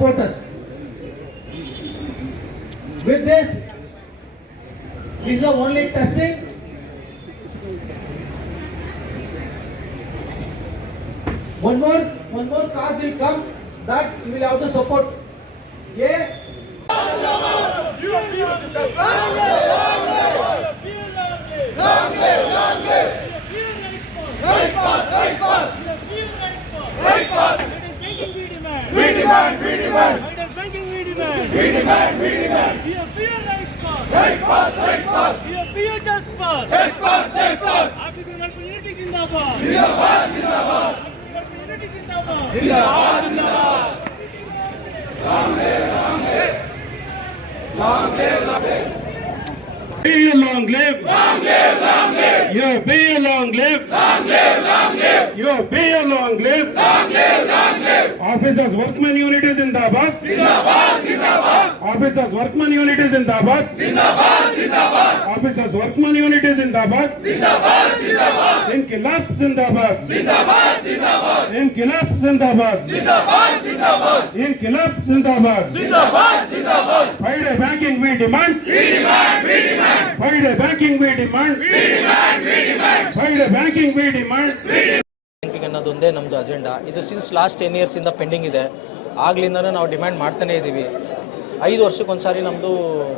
support us. With this, this is the only testing. One more, one more cause will come that you will have to support. Yeah. Demand, we. We are Unity Zindabad. Be a long live. Long live, long live. You long live. Long live, long live. You be long live. Long live, long live. Officers Workman Unit is in Dabad. Zindabad, Zindabad. Officers Workman Unit is in Dabad. Zindabad, Zindabad. Officers Workman Unit is in Dabad. Zindabad, Zindabad. Inkilab Zindabad. Zindabad, Zindabad. Inkilab Zindabad. Zindabad, Zindabad. Inkilab Zindabad. Zindabad, Zindabad. Friday banking we demand. Friday banking we demand. Friday banking we demand. Banking ಅನ್ನೋದೊಂದೇ ನಮ್ಮದು agenda ಇದು since last ten ಇಯರ್ಸಿಂದ pending ಇದೆ ಆಗ್ಲಿಂದನೂ ನಾವು demand ಮಾಡ್ತಾನೇ ಇದ್ದೀವಿ ಐದು ವರ್ಷಕ್ಕೊಂದು ಸಾರಿ ನಮ್ಮದು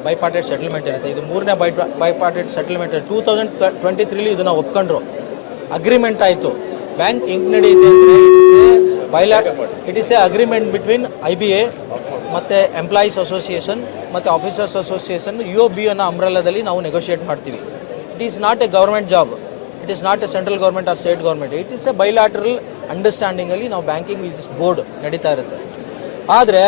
ಬೈಪಾರ್ಟೆಡ್ ಸೆಟಲ್ಮೆಂಟ್ ಇರುತ್ತೆ. ಇದು ಮೂರನೇ bi bipartite settlement two thousand twenty ತ್ರೀಲಿ ಇದನ್ನು ಒಪ್ಕೊಂಡ್ರು. ಅಗ್ರಿಮೆಂಟ್ ಆಯಿತು. ಬ್ಯಾಂಕ್ ಹೆಂಗೆ ನಡೆಯುತ್ತೆ ಅಂದರೆ it is a agreement between I B A ಮತ್ತು ಎಂಪ್ಲಾಯೀಸ್ ಅಸೋಸಿಯೇಷನ್ ಮತ್ತು ಆಫೀಸರ್ಸ್ ಅಸೋಸಿಯೇಷನ್ ಯು ಬಿ ಅನ್ನೋ ಅಂಬ್ರೆಲಾದಲ್ಲಿ ನಾವು ನೆಗೋಷಿಯೇಟ್ ಮಾಡ್ತೀವಿ. It is not a government job it is not a central government or state government it is a bilateral ಅಂಡರ್ಸ್ಟ್ಯಾಂಡಿಂಗಲ್ಲಿ ನಾವು banking with board ನಡೀತಾ ಇರುತ್ತೆ. ಆದರೆ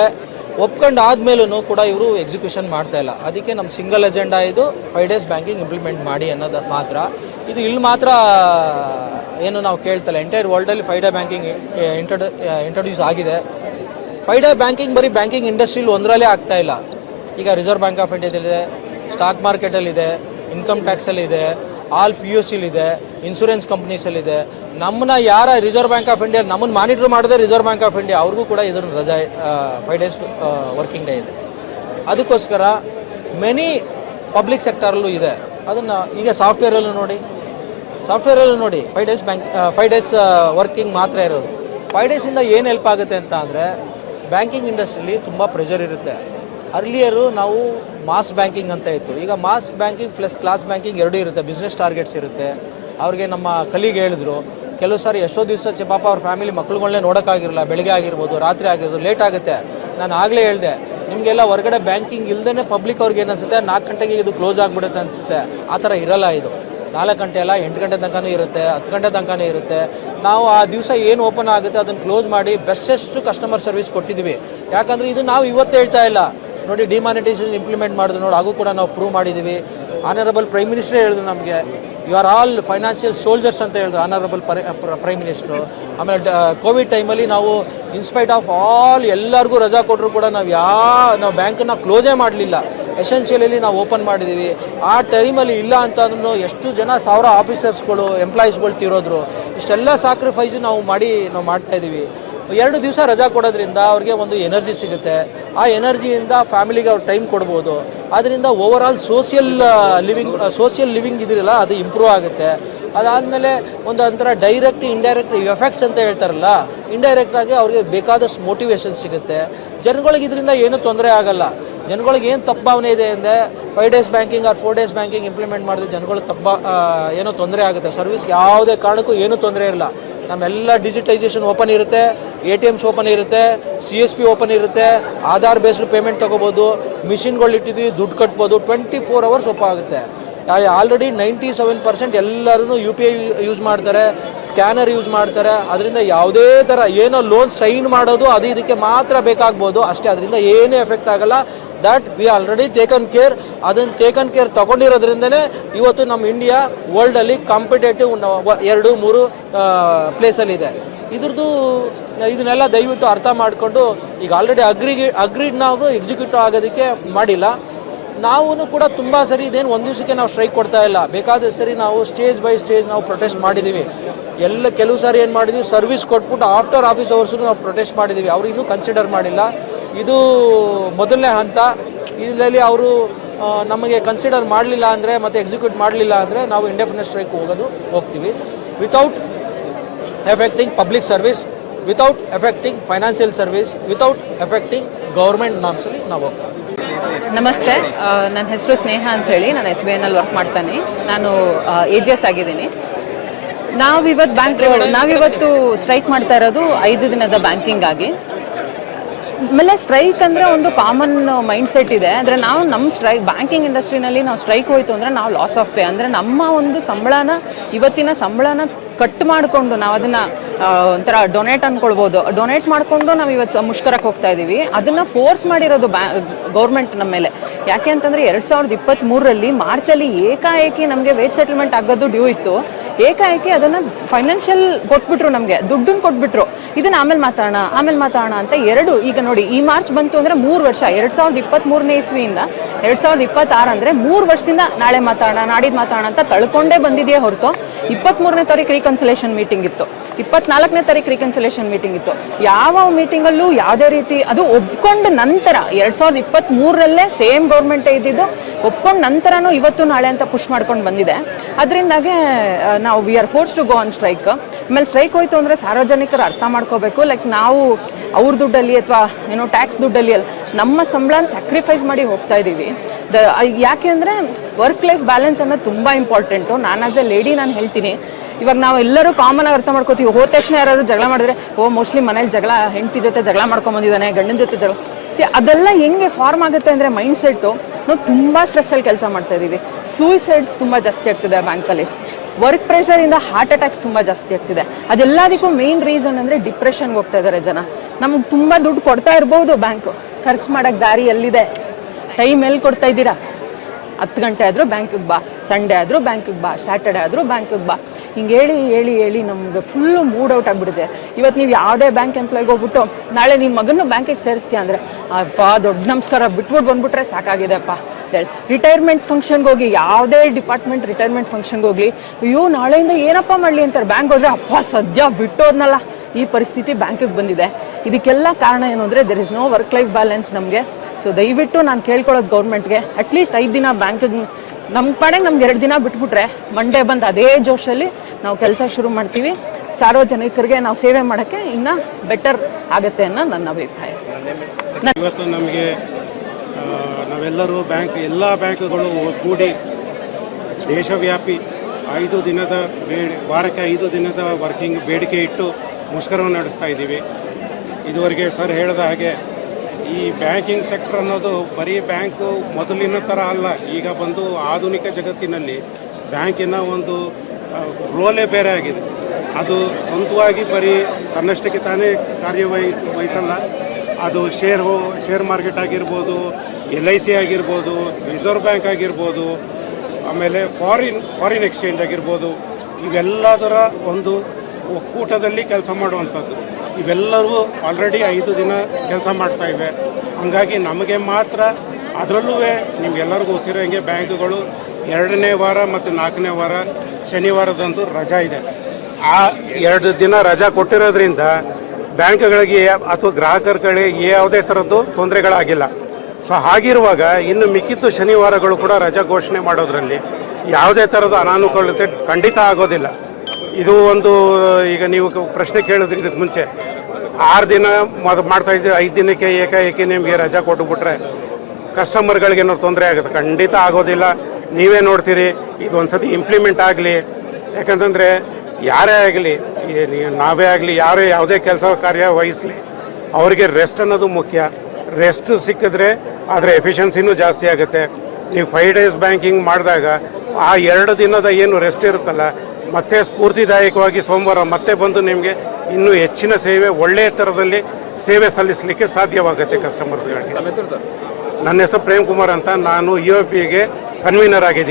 ಒಪ್ಕೊಂಡು ಆದಮೇಲೂ ಕೂಡ ಇವರು ಎಕ್ಸಿಕ್ಯೂಷನ್ ಮಾಡ್ತಾ ಇಲ್ಲ. ಅದಕ್ಕೆ ನಮ್ಮ ಸಿಂಗಲ್ ಎಜೆಂಡಾ ಇದು ಫೈವ್ ಡೇಸ್ ಬ್ಯಾಂಕಿಂಗ್ ಇಂಪ್ಲಿಮೆಂಟ್ ಮಾಡಿ ಅನ್ನೋದು ಮಾತ್ರ. ಇದು ಇಲ್ಲಿ ಮಾತ್ರ ಏನು ನಾವು ಕೇಳ್ತಲ್ಲ entire ವರ್ಲ್ಡಲ್ಲಿ five day banking introduce introduce ಆಗಿದೆ. ಫೈವ್ ಡೇ ಬ್ಯಾಂಕಿಂಗ್ ಬರೀ ಬ್ಯಾಂಕಿಂಗ್ ಇಂಡಸ್ಟ್ರಿಲಿ ಒಂದರಲ್ಲೇ ಆಗ್ತಾ ಇಲ್ಲ. ಈಗ ರಿಸರ್ವ್ ಬ್ಯಾಂಕ್ ಆಫ್ ಇಂಡಿಯಾದಲ್ಲಿದೆ ಸ್ಟಾಕ್ ಮಾರ್ಕೆಟಲ್ಲಿದೆ ಇನ್ಕಮ್ ಟ್ಯಾಕ್ಸಲ್ಲಿದೆ ಆಲ್ ಪಿ ಯು ಸಿಲಿದೆ ಇನ್ಶೂರೆನ್ಸ್ ಕಂಪ್ನೀಸಲ್ಲಿದೆ ನಮ್ಮನ್ನ ಯಾರ ರಿಸರ್ವ್ ಬ್ಯಾಂಕ್ ಆಫ್ ಇಂಡಿಯಾ ನಮ್ಮನ್ನು ಮಾನಿಟ್ರ್ ಮಾಡಿದೆ ರಿಸರ್ವ್ ಬ್ಯಾಂಕ್ ಆಫ್ ಇಂಡಿಯಾ ಅವ್ರಿಗೂ ಕೂಡ ಇದ್ರ ರಜಾ ಫೈವ್ ಡೇಸ್ ವರ್ಕಿಂಗ್ ಡೇ ಇದೆ. ಅದಕ್ಕೋಸ್ಕರ ಮೆನಿ ಪಬ್ಲಿಕ್ ಸೆಕ್ಟರಲ್ಲೂ ಇದೆ. ಅದನ್ನು ಈಗ ಸಾಫ್ಟ್ವೇರಲ್ಲೂ ನೋಡಿ. ಸಾಫ್ಟ್ವೇರಲ್ಲೂ ನೋಡಿ. Five days bank five days working ಮಾತ್ರ ಇರೋದು. ಫೈವ್ ಡೇಸಿಂದ ಏನು ಹೆಲ್ಪ್ ಆಗುತ್ತೆ ಅಂತ ಅಂದರೆ ಬ್ಯಾಂಕಿಂಗ್ ಇಂಡಸ್ಟ್ರಿಲಿ ತುಂಬ ಪ್ರೆಷರ್ ಇರುತ್ತೆ. ಅರ್ಲಿಯರು ನಾವು ಮಾಸ್ ಬ್ಯಾಂಕಿಂಗ್ ಅಂತ ಇತ್ತು. ಈಗ mass banking plus class banking ಎರಡೂ ಇರುತ್ತೆ. ಬಿಸ್ನೆಸ್ ಟಾರ್ಗೆಟ್ಸ್ ಇರುತ್ತೆ. ಅವ್ರಿಗೆ ನಮ್ಮ ಕಲೀಗ್ ಹೇಳಿದ್ರು, ಕೆಲವು ಸಾರಿ ಎಷ್ಟೋ ದಿವಸ ಪಾಪ ಅವ್ರ ಫ್ಯಾಮಿಲಿ ಮಕ್ಳುಗಳನ್ನೇ ನೋಡೋಕ್ಕಾಗಿರಲ್ಲ, ಬೆಳಗ್ಗೆ ಆಗಿರ್ಬೋದು, ರಾತ್ರಿ ಆಗಿರ್ಬೋದು ಲೇಟ್ ಆಗುತ್ತೆ. ನಾನು ಆಗಲೇ ಹೇಳಿದೆ, ನಿಮಗೆಲ್ಲ ಹೊರಗಡೆ ಬ್ಯಾಂಕಿಂಗ್ ಇಲ್ಲದೇ ಪಬ್ಲಿಕ್ ಅವ್ರಿಗೆ ಏನು ಅನಿಸುತ್ತೆ? ನಾಲ್ಕು ಗಂಟೆಗೆ ಇದು ಕ್ಲೋಸ್ ಆಗಿಬಿಡುತ್ತೆ ಅನಿಸುತ್ತೆ. ಆ ಥರ ಇರಲ್ಲ ಇದು. ನಾಲ್ಕು ಗಂಟೆ ಅಲ್ಲ, ಎಂಟು ಗಂಟೆ ತನಕನೂ ಇರುತ್ತೆ, ಹತ್ತು ಗಂಟೆ ತನಕನೂ ಇರುತ್ತೆ. ನಾವು ಆ ದಿವಸ ಏನು ಓಪನ್ ಆಗುತ್ತೆ ಅದನ್ನು ಕ್ಲೋಸ್ ಮಾಡಿ ಬೆಸ್ಟೆಸ್ಟು ಕಸ್ಟಮರ್ ಸರ್ವಿಸ್ ಕೊಟ್ಟಿದ್ದೀವಿ. ಯಾಕಂದರೆ ಇದು ನಾವು ಇವತ್ತು ಹೇಳ್ತಾ ಇಲ್ಲ. ನೋಡಿ ಡಿಮಾನಿಟೈಸೇಷನ್ ಇಂಪ್ಲಿಮೆಂಟ್ ಮಾಡಿದ್ರು ನೋಡಿ, ಹಾಗೂ ಕೂಡ ನಾವು ಪ್ರೂವ್ ಮಾಡಿದ್ದೀವಿ ಆನರಬಲ್ ಪ್ರೈಮ್ ಮಿನಿಸ್ಟ್ರೇ ಹೇಳಿದ್ರು ನಮಗೆ you are all financial soldiers ಅಂತ ಹೇಳಿದ್ರು ಆನರಬಲ್ ಪ್ರೈಮ್ ಮಿನಿಸ್ಟ್ರು ಆಮೇಲೆ ಕೋವಿಡ್ ಟೈಮಲ್ಲಿ ನಾವು ಇನ್ಸ್ಪೈಟ್ ಆಫ್ ಆಲ್ ಎಲ್ಲರಿಗೂ ರಜಾ ಕೊಟ್ಟರು ಕೂಡ ನಾವು ಯಾ, ನಾವು ಬ್ಯಾಂಕನ್ನು ಕ್ಲೋಸೇ ಮಾಡಲಿಲ್ಲ. ಎಸೆನ್ಷಿಯಲಲ್ಲಿ ನಾವು ಓಪನ್ ಮಾಡಿದ್ದೀವಿ ಆ ಟೈಮಲ್ಲಿ ಇಲ್ಲ ಅಂತಂದ್ರೂ ಎಷ್ಟು ಜನ ಸಾವಿರ ಆಫೀಸರ್ಸ್ಗಳು ಎಂಪ್ಲಾಯೀಸ್ಗಳು ತೀರೋದ್ರು. ಇಷ್ಟೆಲ್ಲ ಸ್ಯಾಕ್ರಿಫೈಸು ನಾವು ಮಾಡಿ, ನಾವು ಮಾಡ್ತಾ ಇದ್ದೀವಿ ಎರಡು ದಿವಸ ರಜಾ ಕೊಡೋದ್ರಿಂದ ಅವ್ರಿಗೆ ಒಂದು ಎನರ್ಜಿ ಸಿಗುತ್ತೆ. ಆ ಎನರ್ಜಿಯಿಂದ ಫ್ಯಾಮಿಲಿಗೆ ಅವ್ರು ಟೈಮ್ ಕೊಡ್ಬೋದು. ಅದರಿಂದ overall social living social living ಇದಿರಲ್ಲ, ಅದು ಇಂಪ್ರೂವ್ ಆಗುತ್ತೆ. ಅದಾದಮೇಲೆ ಒಂದು ಒಂಥರ ಡೈರೆಕ್ಟ್ ಇಂಡೈರೆಕ್ಟ್ ಎಫೆಕ್ಟ್ಸ್ ಅಂತ ಹೇಳ್ತಾರಲ್ಲ ಇಂಡೈರೆಕ್ಟಾಗಿ ಅವ್ರಿಗೆ ಬೇಕಾದಷ್ಟು ಮೋಟಿವೇಶನ್ ಸಿಗುತ್ತೆ. ಜನಗಳಿಗೆ ಇದರಿಂದ ಏನೂ ತೊಂದರೆ ಆಗಲ್ಲ. ಜನಗಳಿಗೆ ಏನು ತಪ್ಪು ಭಾವನೆ ಇದೆ ಅಂದರೆ five days banking or four days banking implement ಮಾಡಿದ್ರೆ ಜನಗಳು ತಪ್ಪ ಏನೋ ತೊಂದರೆ ಆಗುತ್ತೆ. ಸರ್ವಿಸ್ಗೆ ಯಾವುದೇ ಕಾರಣಕ್ಕೂ ಏನೂ ತೊಂದರೆ ಇರಲ್ಲ. ನಮ್ಮೆಲ್ಲ ಡಿಜಿಟೈಸೇಷನ್ ಓಪನ್ ಇರುತ್ತೆ, ಎ ಟಿ ಎಮ್ಸ್ ಓಪನ್ ಇರುತ್ತೆ, ಸಿ ಎಸ್ ಪಿ ಓಪನ್ ಇರುತ್ತೆ, ಆಧಾರ್ ಬೇಸ್ಡ್ ಪೇಮೆಂಟ್ ತೊಗೋಬೋದು ಮಿಷಿನ್ಗಳು ಇಟ್ಟಿದ್ವಿ ದುಡ್ಡು ಕಟ್ಬೋದು, ಟ್ವೆಂಟಿ ಫೋರ್ ಅವರ್ಸ್ ಓಪನ್ ಆಗುತ್ತೆ ಆಲ್ರೆಡಿ ನೈಂಟಿ ಸೆವೆನ್ ಪರ್ಸೆಂಟ್ ಎಲ್ಲರೂ ಯು ಪಿ ಐ ಯೂಸ್ ಮಾಡ್ತಾರೆ ಸ್ಕ್ಯಾನರ್ ಯೂಸ್ ಮಾಡ್ತಾರೆ. ಅದರಿಂದ ಯಾವುದೇ ಥರ ಏನೋ ಲೋನ್ ಸೈನ್ ಮಾಡೋದು, ಅದು ಇದಕ್ಕೆ ಮಾತ್ರ ಬೇಕಾಗ್ಬೋದು. ಅಷ್ಟೇ, ಅದರಿಂದ ಏನೇ ಎಫೆಕ್ಟ್ ಆಗಲ್ಲ. That we already taken care ಅದನ್ನು ಟೇಕನ್ ಕೇರ್ ತೊಗೊಂಡಿರೋದ್ರಿಂದನೇ ಇವತ್ತು ನಮ್ಮ ಇಂಡಿಯಾ ವರ್ಲ್ಡಲ್ಲಿ ಕಾಂಪಿಟೇಟಿವ್ ಎರಡು, ಮೂರು ಪ್ಲೇಸಲ್ಲಿದೆ ಇದ್ರದ್ದು, ಇದನ್ನೆಲ್ಲ ದಯವಿಟ್ಟು ಅರ್ಥ ಮಾಡಿಕೊಂಡು, ಈಗ ಆಲ್ರೆಡಿ ಅಗ್ರಿಗೆ ಅಗ್ರಿಡ್ ನಾವು ಎಕ್ಸಿಕ್ಯೂಟ್ ಆಗೋದಕ್ಕೆ ಮಾಡಿಲ್ಲ. ನಾವು ಕೂಡ ತುಂಬ ಸರಿ ಇದೇನು ಒಂದು ದಿವಸಕ್ಕೆ ನಾವು ಸ್ಟ್ರೈಕ್ ಕೊಡ್ತಾ ಇಲ್ಲ. ಬೇಕಾದ ಸರಿ ನಾವು ಸ್ಟೇಜ್ ಬೈ ಸ್ಟೇಜ್ ನಾವು ಪ್ರೊಟೆಸ್ಟ್ ಮಾಡಿದ್ದೀವಿ ಎಲ್ಲ ಕೆಲವು ಸಾರಿ ಏನು ಮಾಡಿದ್ವಿ ಸರ್ವಿಸ್ ಕೊಟ್ಬಿಟ್ಟು ಆಫ್ಟರ್ ಆಫೀಸ್ ಅವರ್ಸು ನಾವು ಪ್ರೊಟೆಸ್ಟ್ ಮಾಡಿದ್ದೀವಿ ಅವ್ರು ಇನ್ನೂ ಕನ್ಸಿಡರ್ ಮಾಡಿಲ್ಲ. ಇದು ಮೊದಲನೇ ಹಂತ. ಇದರಲ್ಲಿ ಅವರು ನಮಗೆ ಕನ್ಸಿಡರ್ ಮಾಡಲಿಲ್ಲ ಅಂದರೆ, ಮತ್ತು ಎಕ್ಸಿಕ್ಯೂಟ್ ಮಾಡಲಿಲ್ಲ ಅಂದರೆ ನಾವು ಇಂಡೆಫಿನೆಟ್ ಸ್ಟ್ರೈಕ್ ಹೋಗೋದು ಹೋಗ್ತೀವಿ. Without affecting public service without affecting financial service without affecting government ನಾಮ್ಸಲ್ಲಿ ನಾವು ಹೋಗ್ತೀವಿ. ನಮಸ್ತೆ. ನನ್ನ ಹೆಸರು ಸ್ನೇಹ ಅಂತ ಹೇಳಿ ನಾನು ಎಸ್ ಬಿ ಐನಲ್ಲಿ ವರ್ಕ್ ಮಾಡ್ತಾನೆ. ನಾನು ಎ ಜಿ ಎಸ್ ಆಗಿದ್ದೀನಿ. ನಾವಿವತ್ತು ಬ್ಯಾಂಕ್ ನಾವಿವತ್ತು ಸ್ಟ್ರೈಕ್ ಮಾಡ್ತಾ ಇರೋದು ಐದು ದಿನದ ಬ್ಯಾಂಕಿಂಗ್ ಆಗಿ. ಆಮೇಲೆ ಸ್ಟ್ರೈಕ್ ಅಂದರೆ ಒಂದು ಕಾಮನ್ ಮೈಂಡ್ ಸೆಟ್ ಇದೆ. ಅಂದರೆ ನಾವು ನಮ್ಮ ಸ್ಟ್ರೈಕ್ ಬ್ಯಾಂಕಿಂಗ್ ಇಂಡಸ್ಟ್ರಿನಲ್ಲಿ ನಾವು ಸ್ಟ್ರೈಕ್ ಹೋಯಿತು ಅಂದರೆ ನಾವು ಲಾಸ್ ಆಫ್ ಪೇ ಅಂದರೆ ನಮ್ಮ ಒಂದು ಸಂಬಳನ, ಇವತ್ತಿನ ಸಂಬಳನ ಕಟ್ ಮಾಡಿಕೊಂಡು ನಾವು ಅದನ್ನು ಒಂಥರ ಡೊನೇಟ್ ಅಂದ್ಕೊಳ್ಬೋದು ಡೊನೇಟ್ ಮಾಡಿಕೊಂಡು ನಾವು ಇವತ್ತು ಮುಷ್ಕರಕ್ಕೆ ಹೋಗ್ತಾ ಇದ್ದೀವಿ ಅದನ್ನು ಫೋರ್ಸ್ ಮಾಡಿರೋದು ಬ್ಯಾ ಗೌರ್ಮೆಂಟ್ ನಮ್ಮ ಮೇಲೆ. ಯಾಕೆ ಅಂತಂದರೆ ಎರಡು ಸಾವಿರದ ಇಪ್ಪತ್ತ್ಮೂರರಲ್ಲಿ ಮಾರ್ಚಲ್ಲಿ ಏಕಾಏಕಿ ನಮಗೆ ವೇಜ್ ಸೆಟಲ್ಮೆಂಟ್ ಆಗೋದು ಡ್ಯೂ ಇತ್ತು. ಏಕಾಏಕಿ ಅದನ್ನು ಫೈನಾನ್ಷಿಯಲ್ ಕೊಟ್ಬಿಟ್ರು ನಮಗೆ ದುಡ್ಡನ್ನು ಕೊಟ್ಬಿಟ್ರು. ಇದನ್ನ ಆಮೇಲೆ ಮಾತಾಡೋಣ ಆಮೇಲೆ ಮಾತಾಡೋಣ ಅಂತ ಎರಡು, ಈಗ ನೋಡಿ, ಈ ಮಾರ್ಚ್ ಬಂತು ಅಂದರೆ ಮೂರು ವರ್ಷ, ಎರಡು ಸಾವಿರದ ಇಪ್ಪತ್ತ್ಮೂರನೇ ಇಸ್ವಿಯಿಂದ, ಎರಡು ಸಾವಿರದ ಇಪ್ಪತ್ತಾರು ಅಂದರೆ ಮೂರು ವರ್ಷದಿಂದ ನಾಳೆ ಮಾತಾಡೋಣ ನಾಡಿದ್ದು ಮಾತಾಡೋಣ ಅಂತ ತಳ್ಕೊಂಡೇ ಬಂದಿದೆಯೇ ಹೊರತು. ಇಪ್ಪತ್ತ್ಮೂರನೇ ತಾರೀಕು ರೀಕನ್ಸಲೇಷನ್ ಮೀಟಿಂಗ್ ಇತ್ತು. ಇಪ್ಪತ್ನಾಲ್ಕನೇ ತಾರೀಕು ರೀಕನ್ಸಲೇಷನ್ ಮೀಟಿಂಗ್ ಇತ್ತು. ಯಾವ ಮೀಟಿಂಗಲ್ಲೂ ಯಾವುದೇ ರೀತಿ, ಅದು ಒಪ್ಕೊಂಡ ನಂತರ, ಎರಡು ಸಾವಿರದ ಇಪ್ಪತ್ತ್ಮೂರರಲ್ಲೇ ಸೇಮ್ ಗೌರ್ಮೆಂಟೇ ಇದ್ದಿದ್ದು, ಒಪ್ಕೊಂಡ ನಂತರನೂ ಇವತ್ತು ನಾಳೆ ಅಂತ ಪುಷ್ ಮಾಡ್ಕೊಂಡು ಬಂದಿದೆ. ಅದರಿಂದಾಗೆ ನಾವು we are forced to go on strike ಆಮೇಲೆ ಸ್ಟ್ರೈಕ್ ಹೋಯ್ತು ಅಂದರೆ ಸಾರ್ವಜನಿಕರು ಅರ್ಥ ಮಾಡ್ಕೋಬೇಕು. ಲೈಕ್ ನಾವು ಅವ್ರ ದುಡ್ಡಲ್ಲಿ ಅಥವಾ ಏನೋ ಟ್ಯಾಕ್ಸ್ ದುಡ್ಡಲ್ಲಿ ಅಲ್ಲ, ನಮ್ಮ ಸಂಬಳ ಸ್ಯಾಕ್ರಿಫೈಸ್ ಮಾಡಿ ಹೋಗ್ತಾ ಇದ್ದೀವಿ ದ ಯಾಕೆ ಅಂದರೆ ವರ್ಕ್ ಲೈಫ್ ಬ್ಯಾಲೆನ್ಸ್ ಅನ್ನೋದು ತುಂಬ ಇಂಪಾರ್ಟೆಂಟು ನಾನು ಆಸ್ ಎ ಲೇಡಿ ನಾನು ಹೇಳ್ತೀನಿ, ಇವಾಗ ನಾವು ಎಲ್ಲರೂ ಕಾಮನ್ ಆಗಿ ಅರ್ಥ ಮಾಡ್ಕೋತೀವಿ. ಹೋದ ತಕ್ಷಣ ಯಾರಾದ್ರು ಜಗಳ ಮಾಡಿದ್ರೆ, ಓ ಮೋಸ್ಟ್ಲಿ ಮನೇಲಿ ಜಗಳ, ಹೆಂಡತಿ ಜೊತೆ ಜಗಳ ಮಾಡ್ಕೊಂಬಂದಿದ್ದಾನೆ, ಗಂಡನ ಜೊತೆ ಜಗಳ. ಸಿ ಅದೆಲ್ಲ ಹೆಂಗೆ ಫಾರ್ಮ್ ಆಗುತ್ತೆ ಅಂದರೆ ಮೈಂಡ್ ಸೆಟ್ಟು ನಾವು ತುಂಬ ಸ್ಟ್ರೆಸ್ಸಲ್ಲಿ ಕೆಲಸ ಮಾಡ್ತಾ ಇದ್ದೀವಿ ಸೂಯಿಸೈಡ್ಸ್ ತುಂಬ ಜಾಸ್ತಿ ಆಗ್ತಿದೆ ಬ್ಯಾಂಕಲ್ಲಿ ವರ್ಕ್ ಪ್ರೆಷರಿಂದ ಹಾರ್ಟ್ ಅಟ್ಯಾಕ್ಸ್ ತುಂಬ ಜಾಸ್ತಿ ಆಗ್ತಿದೆ. ಅದೆಲ್ಲದಕ್ಕೂ ಮೇನ್ ರೀಸನ್ ಅಂದರೆ ಡಿಪ್ರೆಷನ್ಗೆ ಹೋಗ್ತಾ ಇದ್ದಾರೆ ಜನ. ನಮಗೆ ತುಂಬ ದುಡ್ಡು ಕೊಡ್ತಾ ಇರ್ಬೋದು ಬ್ಯಾಂಕು ಖರ್ಚು ಮಾಡೋಕ್ಕೆ ದಾರಿ ಎಲ್ಲಿದೆ? ಟೈಮ್ ಎಲ್ಲಿ ಕೊಡ್ತಾ ಇದ್ದೀರಾ? ಹತ್ತು ಗಂಟೆ ಆದರೂ ಬ್ಯಾಂಕಿಗೆ ಬಾ. ಸಂಡೇ ಆದರೂ ಬ್ಯಾಂಕಿಗೆ ಬಾ. ಸ್ಯಾಟರ್ಡೆ ಆದರೂ ಬ್ಯಾಂಕಿಗೆ ಬಾ. ಹಿಂಗೆ ಹೇಳಿ ಹೇಳಿ ಹೇಳಿ ನಮ್ಗೆ ಫುಲ್ಲು ಮೂಡ್ ಔಟ್ ಆಗಿಬಿಟ್ಟಿದೆ. ಇವತ್ತು ನೀವು ಯಾವುದೇ ಬ್ಯಾಂಕ್ ಎಂಪ್ಲಾಯ್ಗೆ ಹೋಗ್ಬಿಟ್ಟು ನಾಳೆ ನಿಮ್ಮ ಮಗನೂ ಬ್ಯಾಂಕಿಗೆ ಸೇರಿಸ್ತೀಯ ಅಂದರೆ, ಅಪ್ಪ, ದೊಡ್ಡ ನಮಸ್ಕಾರ. ಬಿಟ್ಬಿಟ್ಟು ಬಂದ್ಬಿಟ್ರೆ ಸಾಕಾಗಿದೆಪ್ಪ ಅಂತೇಳಿ ರಿಟೈರ್ಮೆಂಟ್ ಫಂಕ್ಷನ್ಗೆ ಹೋಗಿ, ಯಾವುದೇ ಡಿಪಾರ್ಟ್ಮೆಂಟ್ ರಿಟೈರ್ಮೆಂಟ್ ಫಂಕ್ಷನ್ಗೆ ಹೋಗಲಿ, ಅಯ್ಯೋ, ನಾಳೆಯಿಂದ ಏನಪ್ಪ ಮಾಡಲಿ ಅಂತಾರೆ. ಬ್ಯಾಂಕ್ ಹೋದರೆ, ಅಪ್ಪ, ಸದ್ಯ ಬಿಟ್ಟೋದ್ನಲ್ಲ. ಈ ಪರಿಸ್ಥಿತಿ ಬ್ಯಾಂಕಿಗೆ ಬಂದಿದೆ. ಇದಕ್ಕೆಲ್ಲ ಕಾರಣ ಏನು ಅಂದರೆ there is no work life balance ನಮಗೆ. ಸೊ ದಯವಿಟ್ಟು ನಾನು ಕೇಳ್ಕೊಳ್ಳೋದು ಗೌರ್ಮೆಂಟ್ಗೆ ಅಟ್ಲೀಸ್ಟ್ ಐದು ದಿನ ಬ್ಯಾಂಕಿಗೆ ನಮ್ಮ ಪಾಡೆಗೆ ನಮ್ಗೆ ಎರಡು ದಿನ ಬಿಟ್ಬಿಟ್ರೆ ಮಂಡೇ ಬಂದು ಅದೇ ಜೋಶಲ್ಲಿ ನಾವು ಕೆಲಸ ಶುರು ಮಾಡ್ತೀವಿ. ಸಾರ್ವಜನಿಕರಿಗೆ ನಾವು ಸೇವೆ ಮಾಡೋಕ್ಕೆ ಇನ್ನೂ ಬೆಟರ್ ಆಗುತ್ತೆ ಅನ್ನೋ ನನ್ನ ಅಭಿಪ್ರಾಯ. ನಮಗೆ ನಾವೆಲ್ಲರೂ ಬ್ಯಾಂಕ್, ಎಲ್ಲ ಬ್ಯಾಂಕ್ಗಳು ಕೂಡಿ ದೇಶವ್ಯಾಪಿ ಐದು ದಿನದ ಬೇಡಿ, ವಾರಕ್ಕೆ ಐದು ದಿನದ ವರ್ಕಿಂಗ್ ಬೇಡಿಕೆ ಇಟ್ಟು ಮುಷ್ಕರವನ್ನು ನಡೆಸ್ತಾ ಇದ್ದೀವಿ. ಇದುವರೆಗೆ ಸರ್ ಹೇಳಿದ ಹಾಗೆ ಈ ಬ್ಯಾಂಕಿಂಗ್ ಸೆಕ್ಟರ್ ಅನ್ನೋದು ಬರೀ ಬ್ಯಾಂಕು ಮೊದಲಿನ ಥರ ಅಲ್ಲ, ಈಗ ಬಂದು ಆಧುನಿಕ ಜಗತ್ತಿನಲ್ಲಿ ಬ್ಯಾಂಕಿನ ಒಂದು ರೋಲೇ ಬೇರೆ ಆಗಿದೆ. ಅದು ಸ್ವಂತವಾಗಿ ಬರೀ ತನ್ನಷ್ಟಕ್ಕೆ ತಾನೇ ಕಾರ್ಯವಹಿ ವಹಿಸಲ್ಲ ಅದು ಶೇರ್ ಹೋ ಶೇರ್ ಮಾರ್ಕೆಟ್ ಆಗಿರ್ಬೋದು ಎಲ್ ಐ ಸಿ ಆಗಿರ್ಬೋದು ರಿಸರ್ವ್ ಬ್ಯಾಂಕ್ ಆಗಿರ್ಬೋದು, ಆಮೇಲೆ ಫಾರಿನ್ ಫಾರಿನ್ ಎಕ್ಸ್ಚೇಂಜ್ ಆಗಿರ್ಬೋದು, ಇವೆಲ್ಲದರ ಒಂದು ಒಕ್ಕೂಟದಲ್ಲಿ ಕೆಲಸ ಮಾಡುವಂಥದ್ದು. ಇವೆಲ್ಲರೂ ಆಲ್ರೆಡಿ ಐದು ದಿನ ಕೆಲಸ ಮಾಡ್ತಾ ಇವೆ. ಹಂಗಾಗಿ ನಮಗೆ ಮಾತ್ರ ಅದರಲ್ಲೂ ನಿಮಗೆಲ್ಲರಿಗೂ ಗೊತ್ತಿರೋ ಹಂಗೆ ಬ್ಯಾಂಕ್ಗಳು ಎರಡನೇ ವಾರ ಮತ್ತು ನಾಲ್ಕನೇ ವಾರ ಶನಿವಾರದಂದು ರಜಾ ಇದೆ. ಆ ಎರಡು ದಿನ ರಜಾ ಕೊಟ್ಟಿರೋದ್ರಿಂದ ಬ್ಯಾಂಕ್ಗಳಿಗೆ ಅಥವಾ ಗ್ರಾಹಕರುಗಳಿಗೆ ಯಾವುದೇ ಥರದ್ದು ತೊಂದರೆಗಳಾಗಿಲ್ಲ. ಸೊ ಹಾಗಿರುವಾಗ ಇನ್ನು ಮಿಕ್ಕಿದ್ದು ಶನಿವಾರಗಳು ಕೂಡ ರಜಾ ಘೋಷಣೆ ಮಾಡೋದ್ರಲ್ಲಿ ಯಾವುದೇ ಥರದ ಅನಾನುಕೂಲತೆ ಖಂಡಿತ ಆಗೋದಿಲ್ಲ. ಇದು ಒಂದು, ಈಗ ನೀವು ಪ್ರಶ್ನೆ ಕೇಳಿದ್ರಿ ಇದಕ್ಕೆ ಮುಂಚೆ. ಆರು ದಿನ ಮಾಡ್ತಾ ಇದ್ದೀವಿ ಐದು ದಿನಕ್ಕೆ ಏಕಾಏಕಿ ನಿಮಗೆ ರಜಾ ಕೊಟ್ಟುಬಿಟ್ರೆ ಕಸ್ಟಮರ್ಗಳಿಗೆ ಏನಾದ್ರು ತೊಂದರೆ ಆಗುತ್ತೆ? ಖಂಡಿತ ಆಗೋದಿಲ್ಲ. ನೀವೇ ನೋಡ್ತೀರಿ, ಇದು ಒಂದ್ಸತಿ ಇಂಪ್ಲಿಮೆಂಟ್ ಆಗಲಿ. ಯಾಕಂತಂದರೆ ಯಾರೇ ಆಗಲಿ ನಾವೇ ಆಗಲಿ, ಯಾರೇ ಯಾವುದೇ ಕೆಲಸ ಕಾರ್ಯ ವಹಿಸಲಿ, ಅವರಿಗೆ ರೆಸ್ಟ್ ಅನ್ನೋದು ಮುಖ್ಯ. ರೆಸ್ಟ್ ಸಿಕ್ಕಿದ್ರೆ ಅದರ ಎಫಿಷಿಯನ್ಸಿನೂ ಜಾಸ್ತಿ ಆಗುತ್ತೆ. ನೀವು ಫೈವ್ ಡೇಸ್ ಬ್ಯಾಂಕಿಂಗ್ ಮಾಡಿದಾಗ ಆ ಎರಡು ದಿನದ ಏನು ರೆಸ್ಟ್ ಇರುತ್ತಲ್ಲ ಮತ್ತೆ ಸ್ಫೂರ್ತಿದಾಯಕವಾಗಿ ಸೋಮವಾರ ಮತ್ತೆ ಬಂದು ನಿಮಗೆ ಇನ್ನೂ ಹೆಚ್ಚಿನ ಸೇವೆ ಒಳ್ಳೆಯ ಥರದಲ್ಲಿ ಸೇವೆ ಸಲ್ಲಿಸಲಿಕ್ಕೆ ಸಾಧ್ಯವಾಗುತ್ತೆ ಕಸ್ಟಮರ್ಸ್ಗಳಿಗೆ ನನ್ನ ಹೆಸರು ಪ್ರೇಮ್ ಕುಮಾರ್ ಅಂತ ನಾನು ಯು ಎ ಪಿಗೆ ಕನ್ವೀನರ್ ಆಗಿದ್ದೀನಿ.